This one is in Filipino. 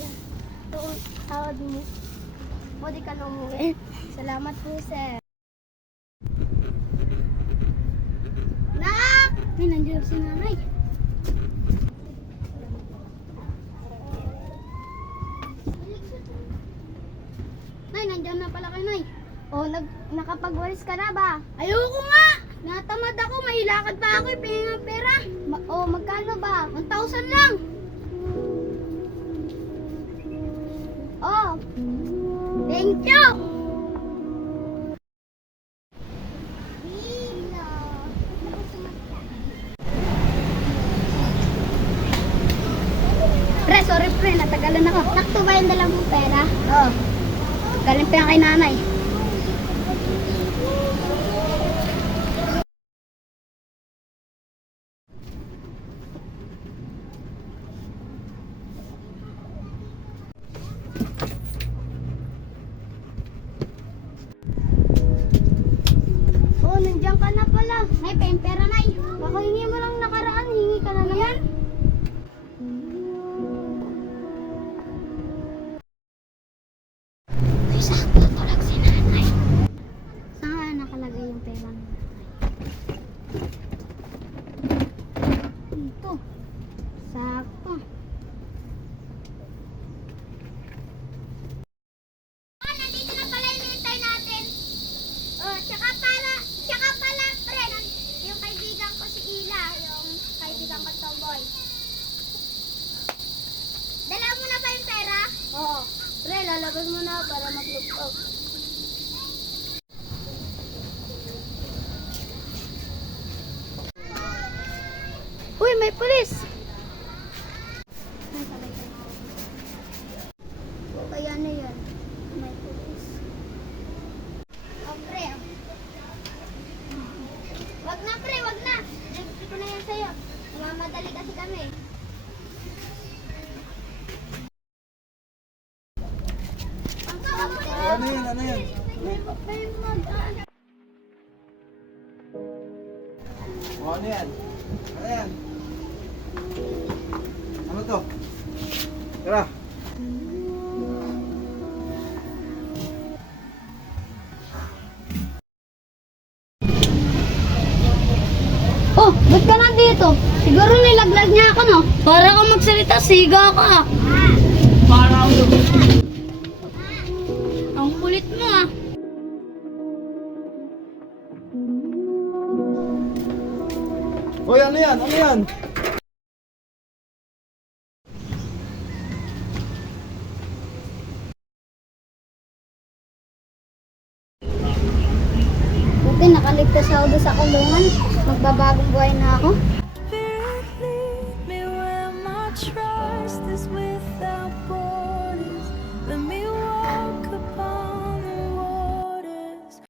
Yan. Ito, tawad mo. Pwede ka na umuwi. Salamat po, sir. Nak! Ay, nandiyan si nanay. Nay, nandiyan na pala kayo, nay. Oh, nakapagwalis ka na ba? Ayoko nga! Natamad ako, may lakad pa ako, ipingin ng pera. Magkano ba? 1,000 lang. Oh, thank you! Pre, sorry pre, natagalan ako. Sakto ba yung dala mong pera? Oo. Galing pa yan kay nanay. Oh, nandiyan ka na pala. Nay, pera, nay. Baka hingi mo lang nakaraan, hingi ka na naman. Ay, sakto. Tulad si nanay. Saan nga nakalagay yung pera mo? Dito. Sakto. Oh, nandito na pala yung hintay natin. Oh, tsaka pala, pre, yung kaibigan ko si Ila, yung kaibigan ko Tomboy. Dala mo na ba yung pera? Oo. Pre, lalabas mo na para mag-look. Uy, may pulis! O, kaya na yan. May pulis. O, pre. Wag na, pre, wag na. Nagpipit ko na yan sa'yo. Mamadali kasi kami. Ano yan? Ano yan? Oh, ano yan? Ano yan? Ano to? Tara. Oh, ba't ka nandito? Siguro nilaglag niya ako, no? Para kang magsalita, siga ka. Para ako. Ang kulit mo, ah. Hoy, ano yan? Ano yan? Buti nakaligtas ako doon sa kulungan. Magbabagong buhay na ako. Lead me where my trust